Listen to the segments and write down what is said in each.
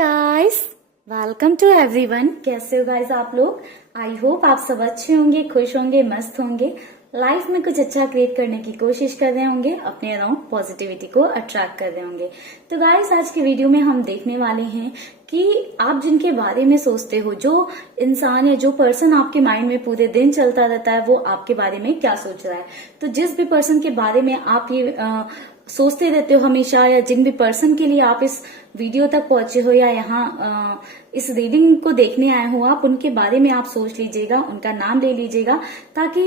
Guys, welcome to everyone. कैसे हो guys आप लोग? आई होप आप सब अच्छे होंगे, खुश होंगे, मस्त होंगे, लाइफ में कुछ अच्छा क्रिएट करने की कोशिश कर रहे होंगे, अपने अराउंड पॉजिटिविटी को अट्रैक्ट कर रहे होंगे। तो गाइस, आज की वीडियो में हम देखने वाले हैं कि आप जिनके बारे में सोचते हो, जो इंसान या जो पर्सन आपके माइंड में पूरे दिन चलता रहता है, वो आपके बारे में क्या सोच रहा है। तो जिस भी पर्सन के बारे में आप ये सोचते रहते हो हमेशा, या जिन भी पर्सन के लिए आप इस वीडियो तक पहुंचे हो या यहाँ इस रीडिंग को देखने आए हो, आप उनके बारे में आप सोच लीजिएगा, उनका नाम ले लीजिएगा, ताकि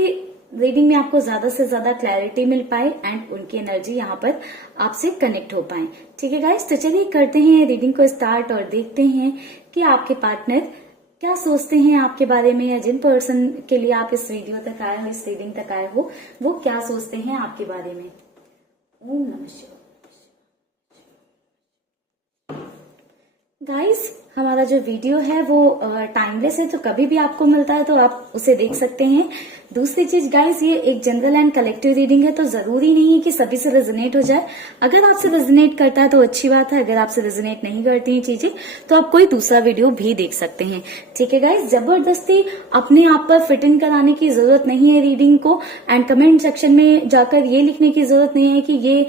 रीडिंग में आपको ज्यादा से ज्यादा क्लैरिटी मिल पाए एंड उनकी एनर्जी यहाँ पर आपसे कनेक्ट हो पाए। ठीक है गाइस, तो चलिए करते हैं रीडिंग को स्टार्ट और देखते हैं कि आपके पार्टनर क्या सोचते हैं आपके बारे में, या जिन पर्सन के लिए आप इस वीडियो तक आए हो, इस रीडिंग तक आए हो, वो क्या सोचते हैं आपके बारे में। ओम नमः शिवाय। गाइस, हमारा जो वीडियो है वो टाइमलेस है, तो कभी भी आपको मिलता है तो आप उसे देख सकते हैं। दूसरी चीज गाइस, ये एक जनरल एंड कलेक्टिव रीडिंग है, तो जरूरी नहीं है कि सभी से रेजोनेट हो जाए। अगर आपसे रेजोनेट करता है तो अच्छी बात है, अगर आपसे रेजोनेट नहीं करती है चीजें तो आप कोई दूसरा वीडियो भी देख सकते हैं। ठीक है गाइस, जबरदस्ती अपने आप पर फिट इन कराने की जरूरत नहीं है रीडिंग को, एंड कमेंट सेक्शन में जाकर ये लिखने की जरूरत नहीं है कि ये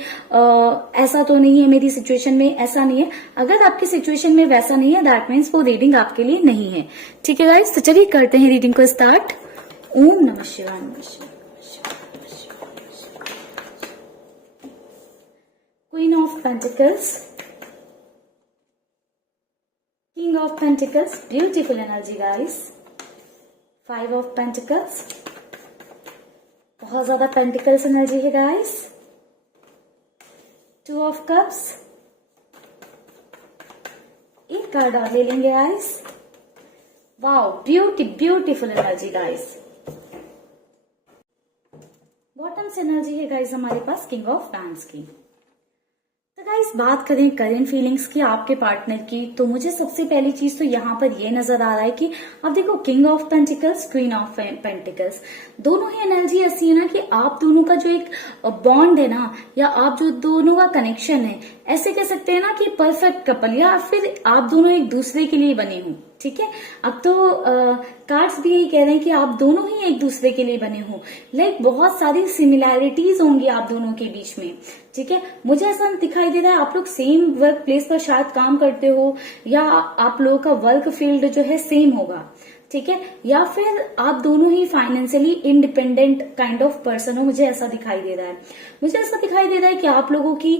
ऐसा तो नहीं है, मेरी सिचुएशन में ऐसा नहीं है। अगर आपकी सिचुएशन में वैसा नहीं है, दैट मीन्स वो रीडिंग आपके लिए नहीं है। ठीक है गाइस, तो चलिए करते हैं रीडिंग को स्टार्ट। ओम नमः शिवाय, नमः शिवाय। Queen of pentacles, king of pentacles, beautiful energy guys. 5 of pentacles, बहुत ज्यादा पेंटिकल्स एनर्जी है गाइस। 2 ऑफ कप्स, एक कार्ड और ले लेंगे guys. Wow, beautiful energy guys. Bottom से एनर्जी है गाइस हमारे पास किंग ऑफ वैंड्स की। तो गाइस, बात करें करेंट फीलिंग्स की आपके पार्टनर की, तो मुझे सबसे पहली चीज तो यहाँ पर ये नजर आ रहा है कि अब देखो, king of pentacles, queen of pentacles, दोनों ही एनर्जी ऐसी है ना कि आप दोनों का जो एक बॉन्ड है ना, या आप जो दोनों का कनेक्शन है, ऐसे कह सकते हैं ना कि परफेक्ट कपल, या फिर आप दोनों एक दूसरे के लिए बने हो। ठीक है, अब तो कार्ड्स भी यही कह रहे हैं कि आप दोनों ही एक दूसरे के लिए बने हो। लाइक बहुत सारी सिमिलैरिटीज होंगी आप दोनों के बीच में। ठीक है, मुझे ऐसा दिखाई दे रहा है आप लोग सेम वर्क प्लेस पर शायद काम करते हो, या आप लोगों का वर्क फील्ड जो है सेम होगा। ठीक है, या फिर आप दोनों ही financially independent kind of person हो, मुझे ऐसा दिखाई दे रहा है। मुझे ऐसा दिखाई दे रहा है कि आप लोगों की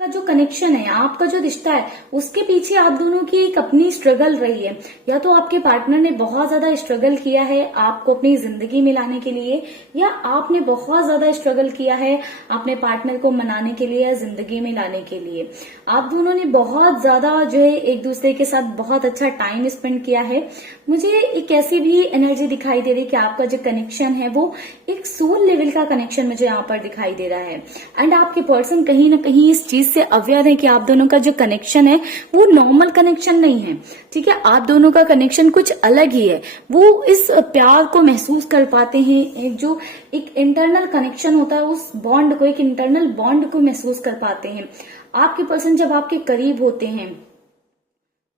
का जो कनेक्शन है, आपका जो रिश्ता है, उसके पीछे आप दोनों की एक अपनी स्ट्रगल रही है। या तो आपके पार्टनर ने बहुत ज्यादा स्ट्रगल किया है आपको अपनी जिंदगी में लाने के लिए, या आपने बहुत ज्यादा स्ट्रगल किया है अपने पार्टनर को मनाने के लिए या जिंदगी में लाने के लिए। आप दोनों ने बहुत ज्यादा जो है एक दूसरे के साथ बहुत अच्छा टाइम स्पेंड किया है। मुझे एक ऐसी भी एनर्जी दिखाई दे रही है कि आपका जो कनेक्शन है वो एक सोल लेवल का कनेक्शन मुझे यहाँ पर दिखाई दे रहा है। एंड आपके पर्सन कहीं ना कहीं इस चीज से अवेयर है कि आप दोनों का जो कनेक्शन है वो नॉर्मल कनेक्शन नहीं है। ठीक है, आप दोनों का कनेक्शन कुछ अलग ही है। वो इस प्यार को महसूस कर पाते हैं, एक जो एक इंटरनल कनेक्शन होता है, उस बॉन्ड को, एक इंटरनल बॉन्ड को महसूस कर पाते हैं। आपके पर्सन जब आपके करीब होते हैं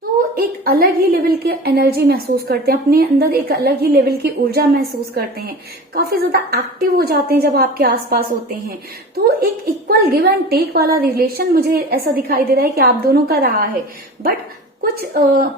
तो एक अलग ही लेवल की एनर्जी महसूस करते हैं, अपने अंदर एक अलग ही लेवल की ऊर्जा महसूस करते हैं, काफी ज्यादा एक्टिव हो जाते हैं जब आपके आसपास होते हैं। तो एक इक्वल गिव एंड टेक वाला रिलेशन मुझे ऐसा दिखाई दे रहा है कि आप दोनों का रहा है। बट कुछ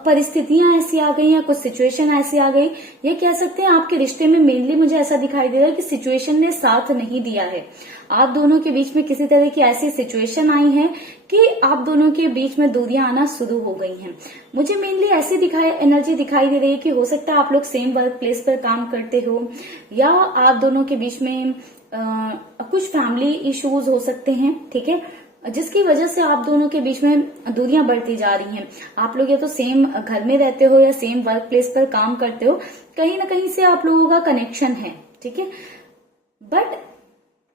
परिस्थितियां ऐसी आ गई, या कुछ सिचुएशन ऐसी आ गई, ये कह सकते हैं आपके रिश्ते में मेनली मुझे ऐसा दिखाई दे रहा है कि सिचुएशन ने साथ नहीं दिया है। आप दोनों के बीच में किसी तरह की ऐसी सिचुएशन आई है कि आप दोनों के बीच में दूरियां आना शुरू हो गई हैं। मुझे मेनली ऐसी एनर्जी दिखाई दे रही है कि हो सकता है आप लोग सेम वर्क प्लेस पर काम करते हो, या आप दोनों के बीच में कुछ फैमिली इश्यूज हो सकते हैं। ठीक है, जिसकी वजह से आप दोनों के बीच में दूरियां बढ़ती जा रही हैं। आप लोग या तो सेम घर में रहते हो या सेम वर्क प्लेस पर काम करते हो, कहीं ना कहीं से आप लोगों का कनेक्शन है। ठीक है, बट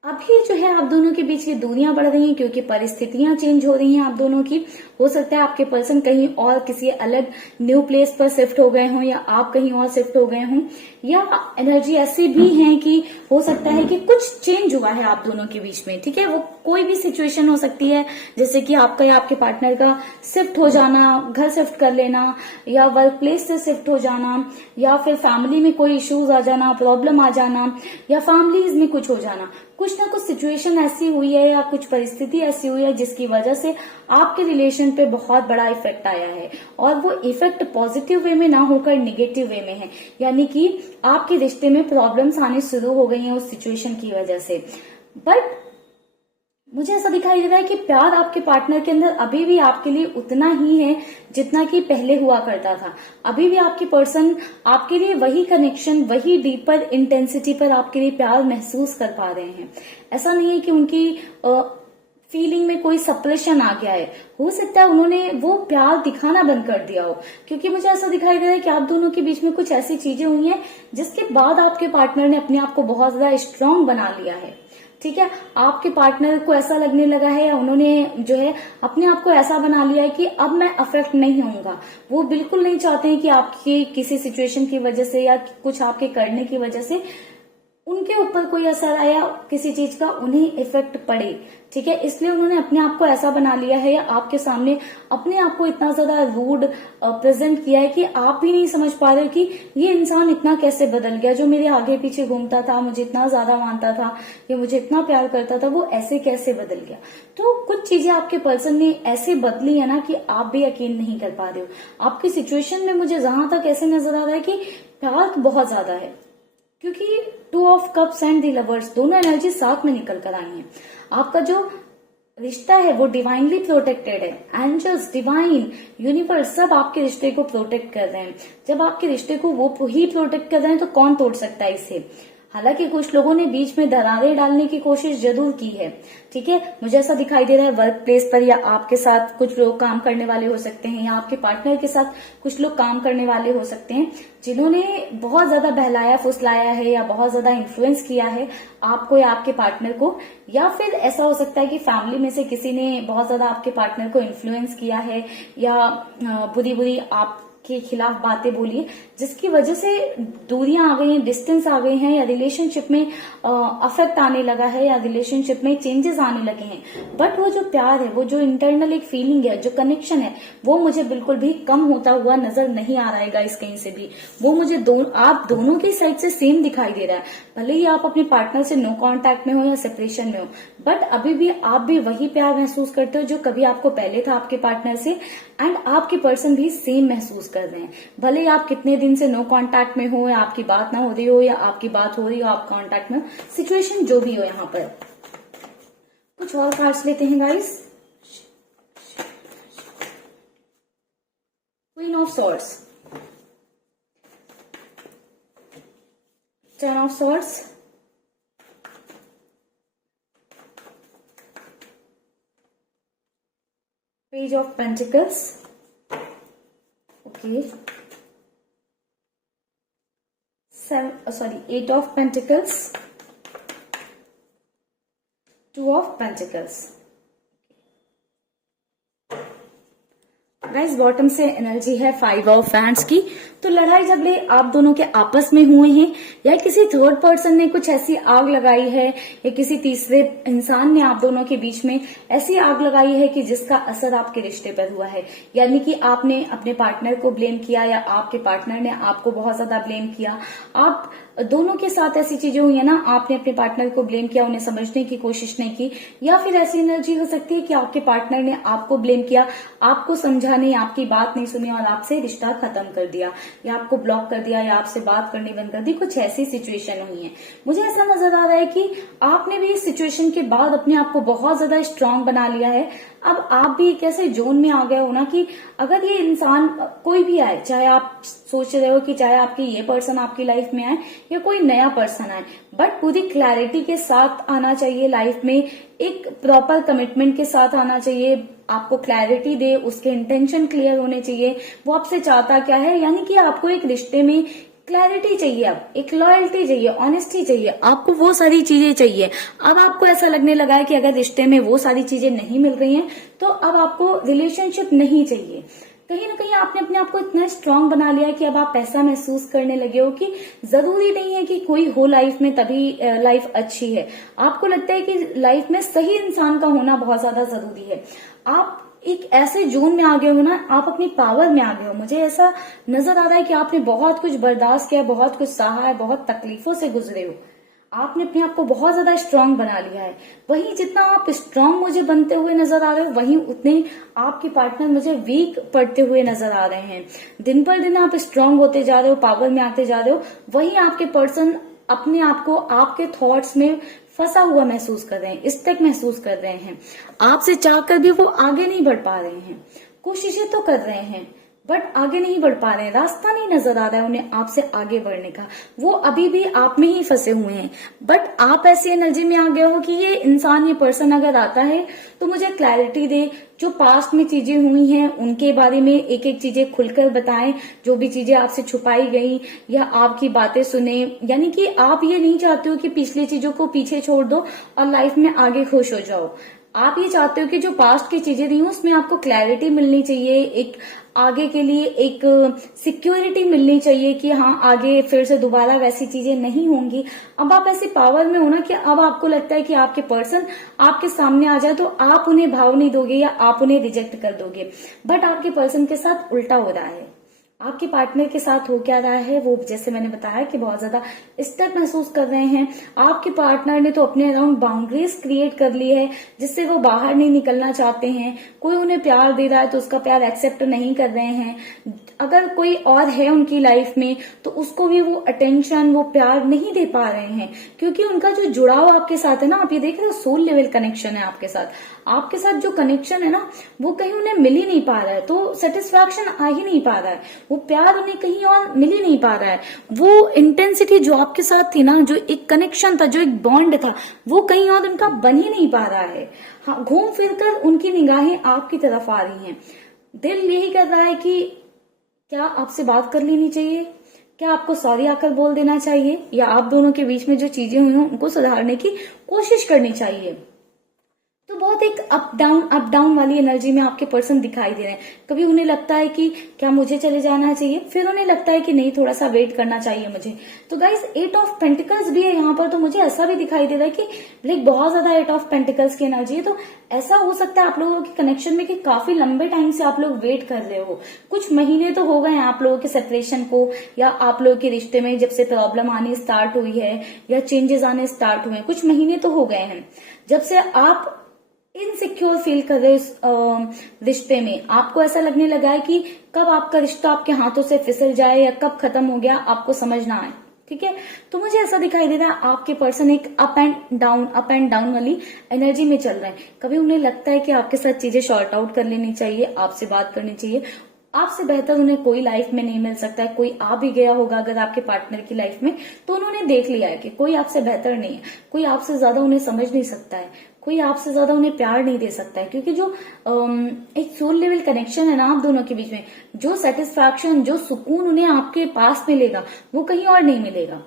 अभी जो है आप दोनों के बीच की दूरियां बढ़ रही हैं क्योंकि परिस्थितियां चेंज हो रही हैं आप दोनों की। हो सकता है आपके पर्सन कहीं और किसी अलग न्यू प्लेस पर शिफ्ट हो गए हों, या आप कहीं और शिफ्ट हो गए हों, या एनर्जी ऐसी भी है कि हो सकता है कि कुछ चेंज हुआ है आप दोनों के बीच में। ठीक है, वो कोई भी सिचुएशन हो सकती है, जैसे कि आपका या आपके पार्टनर का शिफ्ट हो जाना, घर शिफ्ट कर लेना, या वर्क प्लेस से शिफ्ट हो जाना, या फिर फैमिली में कोई इश्यूज आ जाना, प्रॉब्लम आ जाना, या फैमिलीज में कुछ हो जाना। कुछ ना कुछ सिचुएशन ऐसी हुई है या कुछ परिस्थिति ऐसी हुई है जिसकी वजह से आपके रिलेशन पे बहुत बड़ा इफेक्ट आया है, और वो इफेक्ट पॉजिटिव वे में ना होकर निगेटिव वे में है, यानी कि आपके रिश्ते में प्रॉब्लम्स आने शुरू हो गई हैं उस सिचुएशन की वजह से। बट मुझे ऐसा दिखाई दे रहा है कि प्यार आपके पार्टनर के अंदर अभी भी आपके लिए उतना ही है जितना कि पहले हुआ करता था। अभी भी आपकी पर्सन आपके लिए वही कनेक्शन, वही डीपर इंटेंसिटी पर आपके लिए प्यार महसूस कर पा रहे हैं। ऐसा नहीं है कि उनकी फीलिंग में कोई सप्रेशन आ गया है। हो सकता है उन्होंने वो प्यार दिखाना बंद कर दिया हो, क्योंकि मुझे ऐसा दिखाई दे रहा है कि आप दोनों के बीच में कुछ ऐसी चीजें हुई हैं जिसके बाद आपके पार्टनर ने अपने आप को बहुत ज्यादा स्ट्रांग बना लिया है। ठीक है, आपके पार्टनर को ऐसा लगने लगा है, या उन्होंने जो है अपने आप को ऐसा बना लिया है कि अब मैं अफेक्ट नहीं होऊंगा। वो बिल्कुल नहीं चाहते हैं कि आपकी किसी सिचुएशन की वजह से या कुछ आपके करने की वजह से उनके ऊपर कोई असर आया, किसी चीज का उन्हें इफेक्ट पड़े। ठीक है, इसलिए उन्होंने अपने आप को ऐसा बना लिया है, या आपके सामने अपने आप को इतना ज्यादा रूड प्रेजेंट किया है कि आप भी नहीं समझ पा रहे कि ये इंसान इतना कैसे बदल गया। जो मेरे आगे पीछे घूमता था, मुझे इतना ज्यादा मानता था, ये मुझे इतना प्यार करता था, वो ऐसे कैसे बदल गया। तो कुछ चीजें आपके पर्सन ने ऐसे बदली है ना कि आप भी यकीन नहीं कर पा रहे हो। आपकी सिचुएशन में मुझे जहां तक ऐसे नजर आ रहा है कि प्यार बहुत ज्यादा है, क्योंकि 2 of cups and the lovers दोनों एनर्जी साथ में निकल कर आई हैं। आपका जो रिश्ता है वो डिवाइनली प्रोटेक्टेड है। एंजल्स, डिवाइन, यूनिवर्स सब आपके रिश्ते को प्रोटेक्ट कर रहे हैं। जब आपके रिश्ते को वो ही प्रोटेक्ट कर रहे हैं तो कौन तोड़ सकता है इसे। हालांकि कुछ लोगों ने बीच में दरारें डालने की कोशिश जरूर की है। ठीक है, मुझे ऐसा दिखाई दे रहा है वर्क प्लेस पर, या आपके साथ कुछ लोग काम करने वाले हो सकते हैं, या आपके पार्टनर के साथ कुछ लोग काम करने वाले हो सकते हैं जिन्होंने बहुत ज्यादा बहलाया फुसलाया है, या बहुत ज्यादा इन्फ्लुएंस किया है आपको या आपके पार्टनर को। या फिर ऐसा हो सकता है कि फैमिली में से किसी ने बहुत ज्यादा आपके पार्टनर को इन्फ्लुएंस किया है, या बुरी बुरी आप के खिलाफ बातें बोली है, जिसकी वजह से दूरियां आ गई हैं, डिस्टेंस आ गई हैं, या रिलेशनशिप में अफेक्ट आने लगा है, या रिलेशनशिप में चेंजेस आने लगे हैं। बट वो जो प्यार है, वो जो इंटरनल एक फीलिंग है, जो कनेक्शन है, वो मुझे बिल्कुल भी कम होता हुआ नजर नहीं आ रहा है गाइस कहीं से भी। वो मुझे आप दोनों की साइड से सेम दिखाई दे रहा है। भले ही आप अपने पार्टनर से नो कांटेक्ट में हो या सेपरेशन में हो, बट अभी भी आप भी वही प्यार महसूस करते हो जो कभी आपको पहले था आपके पार्टनर से, एंड आपके पर्सन भी सेम महसूस कर रहे हैं। भले ही आप कितने दिन से नो कांटेक्ट में हो, या आपकी बात ना हो रही हो, या आपकी बात हो रही हो, आप कांटेक्ट में हो, सिचुएशन जो भी हो। यहाँ पर कुछ और कार्ड्स लेते हैं guys. Queen of swords, 10 of swords, page of pentacles, okay, 8 of pentacles, 2 of pentacles. Guys bottom से एनर्जी है 5 ऑफ हैंड्स की। तो लड़ाई झगड़े आप दोनों के आपस में हुए हैं, या किसी थर्ड पर्सन ने कुछ ऐसी आग लगाई है, या किसी तीसरे इंसान ने आप दोनों के बीच में ऐसी आग लगाई है कि जिसका असर आपके रिश्ते पर हुआ है। यानी कि आपने अपने पार्टनर को ब्लेम किया, या आपके पार्टनर ने आपको बहुत ज्यादा ब्लेम किया। आप दोनों के साथ ऐसी चीजें हुई है ना, आपने अपने पार्टनर को ब्लेम किया, उन्हें समझने की कोशिश नहीं की। या फिर ऐसी एनर्जी हो सकती है कि आपके पार्टनर ने आपको ब्लेम किया, आपको समझा नहीं, आपकी बात नहीं सुनी, और आपसे रिश्ता खत्म कर दिया, या आपको ब्लॉक कर दिया, या आपसे बात करनी बंद कर दी। कुछ ऐसी सिचुएशन हुई है। मुझे ऐसा नजर आ रहा है कि आपने भी इस सिचुएशन के बाद अपने आप को बहुत ज्यादा स्ट्रांग बना लिया है। अब आप भी एक ऐसे जोन में आ गए हो ना कि अगर ये इंसान कोई भी आए, चाहे आप सोच रहे हो कि चाहे आपकी ये पर्सन आपकी लाइफ में आए या कोई नया पर्सन आए, बट पूरी क्लैरिटी के साथ आना चाहिए लाइफ में, एक प्रॉपर कमिटमेंट के साथ आना चाहिए। आपको क्लैरिटी दे, उसके इंटेंशन क्लियर होने चाहिए, वो आपसे चाहता क्या है। यानी कि आपको एक रिश्ते में क्लैरिटी चाहिए, अब एक लॉयल्टी चाहिए, ऑनेस्टी चाहिए, आपको वो सारी चीजें चाहिए। अब आपको ऐसा लगने लगा है कि अगर रिश्ते में वो सारी चीजें नहीं मिल रही हैं तो अब आपको रिलेशनशिप नहीं चाहिए। कहीं ना कहीं आपने अपने आप को इतना स्ट्रांग बना लिया कि अब आप ऐसा महसूस करने लगे हो कि जरूरी नहीं है कि कोई हो लाइफ में तभी लाइफ अच्छी है। आपको लगता है कि लाइफ में सही इंसान का होना बहुत ज्यादा जरूरी है। आप एक ऐसे जोन में आ गए हो ना, आप अपनी पावर में आ गए हो। मुझे ऐसा नजर आ रहा है कि आपने बहुत कुछ बर्दाश्त किया, बहुत कुछ सहा है, बहुत तकलीफों से गुजरे हो। आपने अपने आप को बहुत ज्यादा स्ट्रांग बना लिया है। वहीं जितना आप स्ट्रांग मुझे बनते हुए नजर आ रहे हो, वहीं उतने आपके पार्टनर मुझे वीक पड़ते हुए नजर आ रहे हैं। दिन पर दिन आप स्ट्रांग होते जा रहे हो, पावर में आते जा रहे हो, वहीं आपके पर्सन अपने आप को आपके थॉट्स में फंसा हुआ महसूस कर रहे हैं, स्टक महसूस कर रहे हैं। आपसे चाहकर भी वो आगे नहीं बढ़ पा रहे हैं। कोशिशें तो कर रहे हैं बट आगे नहीं बढ़ पा रहे हैं, रास्ता नहीं नजर आ रहा है उन्हें आपसे आगे बढ़ने का। वो अभी भी आप में ही फंसे हुए हैं। बट आप ऐसी एनर्जी में आ गए हो कि ये इंसान, ये पर्सन अगर आता है तो मुझे क्लैरिटी दे, जो पास्ट में चीजें हुई हैं उनके बारे में एक एक चीजें खुलकर बताएं, जो भी चीजें आपसे छुपाई गई या आपकी बातें सुने। यानी कि आप ये नहीं चाहते हो कि पिछली चीजों को पीछे छोड़ दो और लाइफ में आगे खुश हो जाओ। आप ये चाहते हो कि जो पास्ट की चीजें रही हो उसमें आपको क्लैरिटी मिलनी चाहिए, एक आगे के लिए एक सिक्योरिटी मिलनी चाहिए कि हाँ आगे फिर से दोबारा वैसी चीजें नहीं होंगी। अब आप ऐसी पावर में हो ना कि अब आपको लगता है कि आपके पर्सन आपके सामने आ जाए तो आप उन्हें भाव नहीं दोगे या आप उन्हें रिजेक्ट कर दोगे। बट आपके पर्सन के साथ उल्टा हो रहा है। आपके पार्टनर के साथ हो क्या रहा है, वो जैसे मैंने बताया कि बहुत ज्यादा स्टक महसूस कर रहे हैं। आपके पार्टनर ने तो अपने अराउंड बाउंड्रीज क्रिएट कर ली है जिससे वो बाहर नहीं निकलना चाहते हैं। कोई उन्हें प्यार दे रहा है तो उसका प्यार एक्सेप्ट नहीं कर रहे हैं। अगर कोई और है उनकी लाइफ में तो उसको भी वो अटेंशन, वो प्यार नहीं दे पा रहे हैं, क्योंकि उनका जो जुड़ाव आपके साथ है ना, आप ये देख रहे हो सोल लेवल कनेक्शन है आपके साथ। आपके साथ जो कनेक्शन है ना वो कहीं उन्हें मिल ही नहीं पा रहा है, तो सेटिस्फैक्शन आ ही नहीं पा रहा है, वो प्यार उन्हें कहीं और मिल ही नहीं पा रहा है। वो इंटेंसिटी जो आपके साथ थी ना, जो एक कनेक्शन था, जो एक बॉन्ड था, वो कहीं और उनका बन ही नहीं पा रहा है। हाँ, घूम फिरकर उनकी निगाहें आपकी तरफ आ रही हैं। दिल यही कर रहा है कि क्या आपसे बात कर लेनी चाहिए, क्या आपको सॉरी आकर बोल देना चाहिए, या आप दोनों के बीच में जो चीजें हुई हैं उनको सुधारने की कोशिश करनी चाहिए। तो बहुत एक अप डाउन वाली एनर्जी में आपके पर्सन दिखाई दे रहे हैं। कभी उन्हें लगता है कि क्या मुझे चले जाना चाहिए, फिर उन्हें लगता है कि नहीं थोड़ा सा वेट करना चाहिए मुझे। तो गाइस 8 ऑफ पेंटिकल्स भी है यहाँ पर, तो मुझे ऐसा भी दिखाई दे रहा है कि लाइक बहुत ज्यादा 8 ऑफ पेंटिकल्स की एनर्जी है। तो ऐसा हो सकता है आप लोगों के कनेक्शन में कि काफी लंबे टाइम से आप लोग वेट कर रहे हो। कुछ महीने तो हो गए हैं आप लोगों के सेपरेशन को, या आप लोगों के रिश्ते में जब से प्रॉब्लम आनी स्टार्ट हुई है या चेंजेस आने स्टार्ट हुए हैं, कुछ महीने तो हो गए हैं जब से आप इनसिक्योर फील कर रहे हो इस रिश्ते में। आपको ऐसा लगने लगा है कि कब आपका रिश्ता आपके हाथों से फिसल जाए या कब खत्म हो गया आपको समझ ना आए। ठीक है, तो मुझे ऐसा दिखाई दे रहा है आपके पर्सन एक अप एंड डाउन वाली एनर्जी में चल रहे हैं। कभी उन्हें लगता है कि आपके साथ चीजें शॉर्ट आउट कर लेनी चाहिए, आपसे बात करनी चाहिए। आपसे बेहतर उन्हें कोई लाइफ में नहीं मिल सकता है। कोई आ भी गया होगा अगर आपके पार्टनर की लाइफ में, तो उन्होंने देख लिया है कि कोई आपसे बेहतर नहीं है, कोई आपसे ज्यादा उन्हें समझ नहीं सकता है, कोई आपसे ज्यादा उन्हें प्यार नहीं दे सकता है। क्योंकि जो एक सोल लेवल कनेक्शन है ना आप दोनों के बीच में, जो सेटिस्फैक्शन, जो सुकून उन्हें आपके पास मिलेगा वो कहीं और नहीं मिलेगा।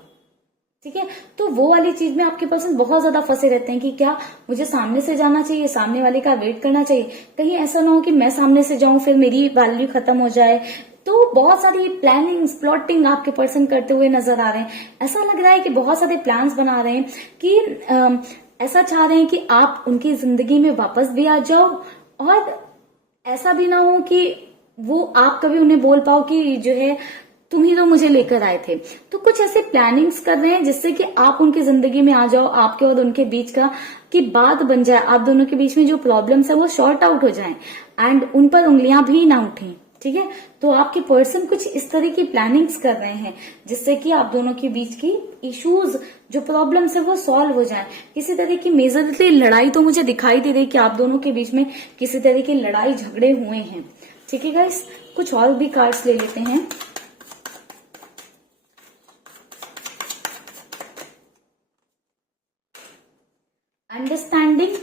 ठीक है, तो वो वाली चीज में आपके पर्सन बहुत ज्यादा फंसे रहते हैं कि क्या मुझे सामने से जाना चाहिए, सामने वाले का वेट करना चाहिए, कहीं ऐसा ना हो कि मैं सामने से जाऊं फिर मेरी वैल्यू खत्म हो जाए। तो बहुत सारी प्लानिंग प्लॉटिंग आपके पर्सन करते हुए नजर आ रहे हैं। ऐसा लग रहा है कि बहुत सारे प्लान्स बना रहे हैं कि ऐसा चाह रहे हैं कि आप उनकी जिंदगी में वापस भी आ जाओ, और ऐसा भी ना हो कि वो आप कभी उन्हें बोल पाओ कि जो है तुम ही तो मुझे लेकर आए थे। तो कुछ ऐसे प्लानिंग्स कर रहे हैं जिससे कि आप उनकी जिंदगी में आ जाओ, आपके और उनके बीच का की बात बन जाए, आप दोनों के बीच में जो प्रॉब्लम्स है वो शॉर्ट आउट हो जाएं एंड उन पर उंगलियां भी ना उठें। ठीक है, तो आपके पर्सन कुछ इस तरह की प्लानिंग्स कर रहे हैं जिससे कि आप दोनों के बीच की इश्यूज, जो प्रॉब्लम्स है वो सॉल्व हो जाए। किसी तरह की मेजरली लड़ाई तो मुझे दिखाई दे रही कि आप दोनों के बीच में किसी तरह की लड़ाई झगड़े हुए हैं। ठीक है गाइस, कुछ और भी कार्ड्स ले लेते हैं। Understanding,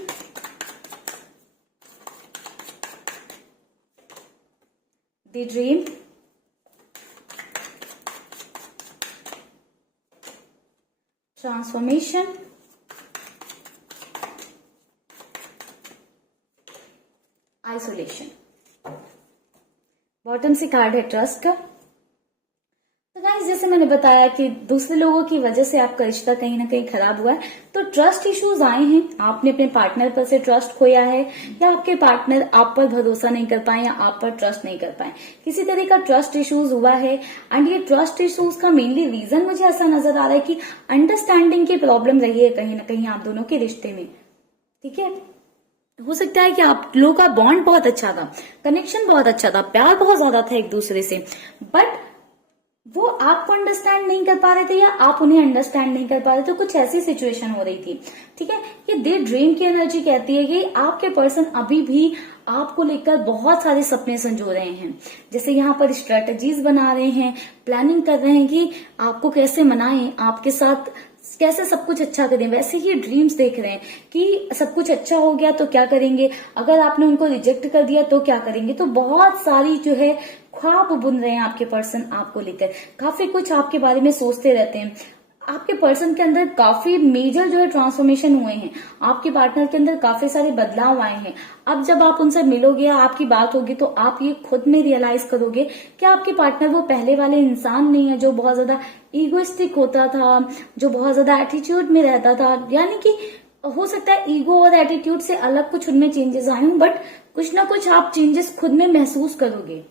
the dream, transformation, isolation. Bottom से कार्ड है ट्रस्ट का। तो गाइस जैसे मैंने बताया कि दूसरे लोगों की वजह से आपका रिश्ता कहीं ना कहीं खराब हुआ है, तो ट्रस्ट इश्यूज आए हैं, आपने अपने पार्टनर पर से ट्रस्ट खोया है, या आपके पार्टनर आप पर भरोसा नहीं कर पाए या आप पर ट्रस्ट नहीं कर पाए, किसी तरह का ट्रस्ट इश्यूज हुआ है। एंड ये ट्रस्ट इश्यूज का मेनली रीजन मुझे ऐसा नजर आ रहा है कि अंडरस्टैंडिंग की प्रॉब्लम रही है कहीं ना कहीं आप दोनों के रिश्ते में। ठीक है, हो सकता है कि आप लोगों का बॉन्ड बहुत अच्छा था, कनेक्शन बहुत अच्छा था, प्यार बहुत ज्यादा था एक दूसरे से, बट वो आपको अंडरस्टैंड नहीं कर पा रहे थे या आप उन्हें अंडरस्टैंड नहीं कर पा रहे थे, कुछ ऐसी सिचुएशन हो रही थी। ठीक है, ये डे ड्रीम की एनर्जी कहती है कि आपके पर्सन अभी भी आपको लेकर बहुत सारे सपने संजो रहे हैं, जैसे यहाँ पर स्ट्रेटजीज बना रहे हैं, प्लानिंग कर रहे हैं कि आपको कैसे मनाएं, आपके साथ कैसे सब कुछ अच्छा करें, वैसे ही ड्रीम्स देख रहे हैं कि सब कुछ अच्छा हो गया तो क्या करेंगे, अगर आपने उनको रिजेक्ट कर दिया तो क्या करेंगे। तो बहुत सारी जो है ख्वाब बुन रहे हैं आपके पर्सन आपको लेकर, काफी कुछ आपके बारे में सोचते रहते हैं। आपके पर्सन के अंदर काफी मेजर जो है ट्रांसफॉर्मेशन हुए हैं, आपके पार्टनर के अंदर काफी सारे बदलाव आए हैं। अब जब आप उनसे मिलोगे या आपकी बात होगी तो आप ये खुद में रियलाइज करोगे कि आपके पार्टनर वो पहले वाले इंसान नहीं है जो बहुत ज्यादा ईगोइस्टिक होता था, जो बहुत ज्यादा एटीट्यूड में रहता था। यानी कि हो सकता है ईगो और एटीट्यूड से अलग कुछ उनमें चेंजेस आए हों, बट कुछ ना कुछ आप चेंजेस खुद में महसूस करोगे।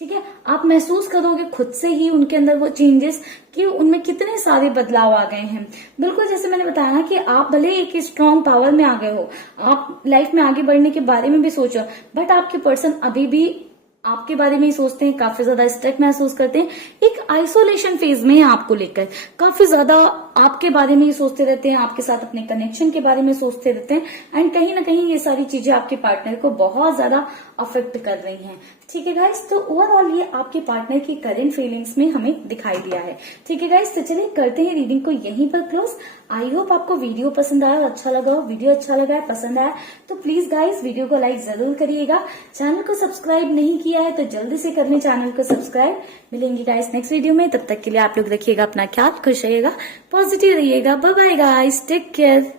ठीक है, आप महसूस करोगे खुद से ही उनके अंदर वो चेंजेस कि उनमें कितने सारे बदलाव आ गए हैं। बिल्कुल जैसे मैंने बताया ना कि आप भले एक स्ट्रांग पावर में आ गए हो, आप लाइफ में आगे बढ़ने के बारे में भी सोचो, बट आपके पर्सन अभी भी आपके बारे में ही सोचते हैं, काफी ज्यादा स्ट्रेस महसूस करते हैं, एक आइसोलेशन फेज में है आपको लेकर, काफी ज्यादा आपके बारे में ही सोचते रहते हैं, आपके साथ अपने कनेक्शन के बारे में सोचते रहते हैं। एंड कहीं ना कहीं ये सारी चीजें आपके पार्टनर को बहुत ज्यादा अफेक्ट कर रही हैं। ठीक है गाइस, तो ओवरऑल ये आपके पार्टनर की करंट फीलिंग्स में हमें दिखाई दिया है। ठीक है गाइस, तो चलिए करते हैं रीडिंग को यहीं पर क्लोज। आई होप आपको वीडियो पसंद आया और अच्छा लगा हो। वीडियो अच्छा लगा है, पसंद आया तो प्लीज गाइस वीडियो को लाइक जरूर करिएगा। चैनल को सब्सक्राइब नहीं किया है तो जल्दी से कर लें चैनल को सब्सक्राइब। मिलेंगे गाइस नेक्स्ट वीडियो में, तब तक के लिए आप लोग रखिएगा अपना ख्याल, खुश रहिएगा, पॉजिटिव रहिएगा। Bye bye guys, take care.